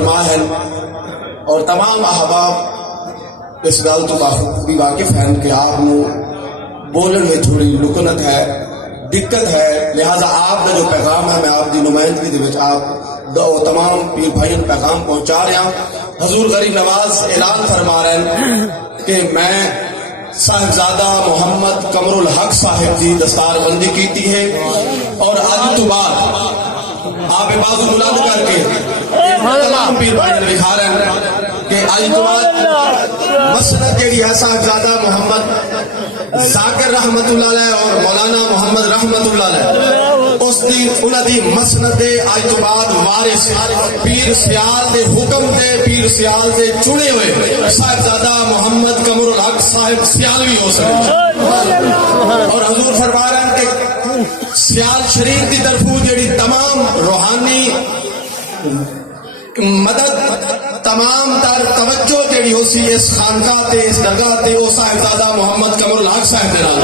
فرما ہے اور تمام احباب اس گل تو بخوبی واقف ہیں کہ آپ نو بولن میں تھوڑی لکنت ہے، دقت ہے، لہذا آپ کا جو پیغام ہے میں آپ کی نمائندگی دے وچ آپ تمام پیر بھائیوں پیغام پہنچا رہا ہوں۔ حضور غریب نواز اعلان فرما رہے ہیں کہ میں صاحب زادہ محمد قمر الحق صاحب کی دستار بندی کیتی ہے اور اج تو بعد آپ بازو بلند کر کے تمام پیر بھائیوں دکھا رہے ہیں کہ اج تو بعد مسند جیڑی ہے صاحب زادہ محمد ذاکر رحمت اللہ علیہ اور مولانا محمد رحمت اللہ علیہ اس دی انہاں دی مسند اج تو بعد وارث پیر سیال دے حکم دے پیر سیال دے چنے ہوئے صاحب زادہ محمد قمر الحق صاحب سیالوی ہو سکے۔ اور حضور فرما رہے ہیں کہ سیال شریف کی طرفوں جڑی تمام روحانی مدد تمام تر توجہ جڑی ہو سی اس خانقاہ تے اس درگاہ تے او صاحبزادہ محمد قمر الحق صاحب دے نال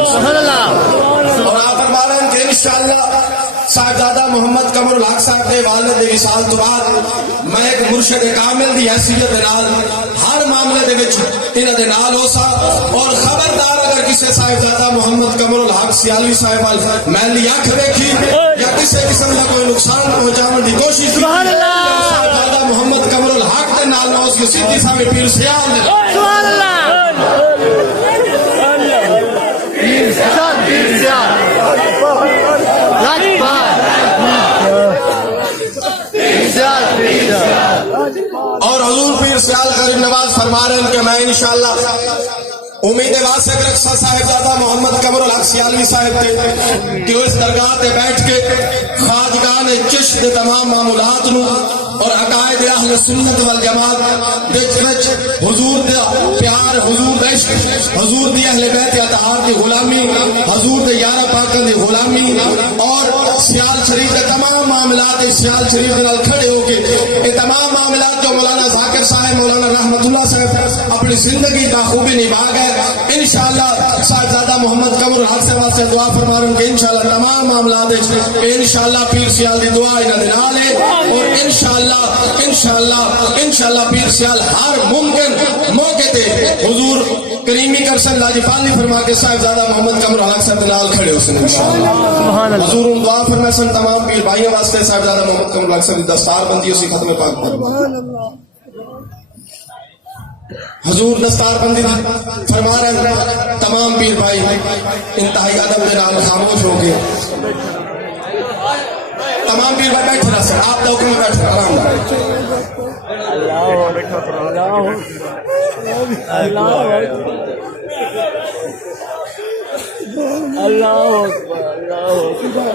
اور آپ فرما رہے ہیں کہ انشاءاللہ صاحبزادہ محمد قمر الحق صاحب دے والد دے وصال تو بعد میں ایک مرشد کامل دی حیثیت دے نال ہر معاملے دے وچ انہاں دے نال ہو سا اور خبردار اگر کسی صاحبزادہ محمد قمر الحق سیالوی صاحب وال میلی اکھ ویکھی یا کسی قسم کا کوئی نقصان پہنچانے دی کوشش سبحان اللہ صاحبزادہ محمد قمر الحق دے نال نو اس کی سیدھی صاحب پیر سیال دے سبحان اللہ پیر سیال اور حضور پیر سیال غریب نواز فرما رہے ہیں کہ میں انشاءاللہ امید واسق رکھسا صاحبزادہ محمد قمر الحق سیالوی صاحب تے کہ اس درگاہ تے بیٹھ کے خواجگان چشت دے تمام معمولات نو اور عقائد اہل سنت والجماعت وچ حضور دا پیار، حضور دا عشق، حضور دی اہل بیت اطہار دی غلامی، حضور دے یارہ پاکاں دی غلامی اور سیال شریف دے تمام معاملات سیال شریف دے نال کھڑے ہو کے یہ تمام معاملات جو مولانا ذاکر صاحب مولانا رحمت اللہ صاحب اپنی زندگی بخوبی نبھا گئے انشاءاللہ صاحبزادہ محمد قمر الحق سے واسطے دعا فرما رہے ہیں کہ انشاءاللہ تمام معاملات انشاءاللہ پیر سیال دی دعا انہاں دے نال ہے اور انشاءاللہ پیر سیال ہر ممکن موقع تے حضور کریمی کرسن لاجپالی فرما کے صاحبزادہ محمد قمر الحق صاحب دے نال کھڑے ہو سن انشاءاللہ حضور دعا فرما سن تمام پیر بھائیوں واسطے صاحبزادہ محمد قمر الحق صاحب دی دستار بندی اسی ختم پاک پر حضور دستار بندی فرما رہے ہیں تمام پیر بھائی انتہائی ادب کے نال خاموش ہو کے تمام پیر بھائی بیٹھے رہ سکتے آپ دوکوں میں بیٹھے آرام اللہ اکبر اللہ اکبر اللہ اکبر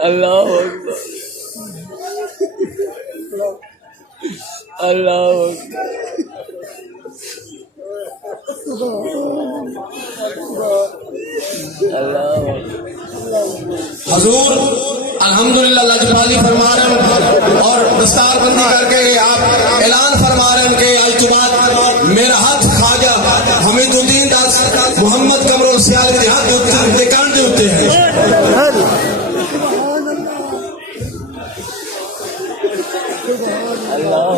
اللہ اللہ اللہ اکبر اللہ حضور الحمدللہ لاجپالی فرما رہے ہیں اور دستار بندی کر کے آپ اعلان فرما رہے ہیں کہ آج تو بعد میرا ہاتھ خواجہ حمید الدین داس محمد قمر ال سیالوی دے ہاتھ دکان دے ہوتے ہیں اللہ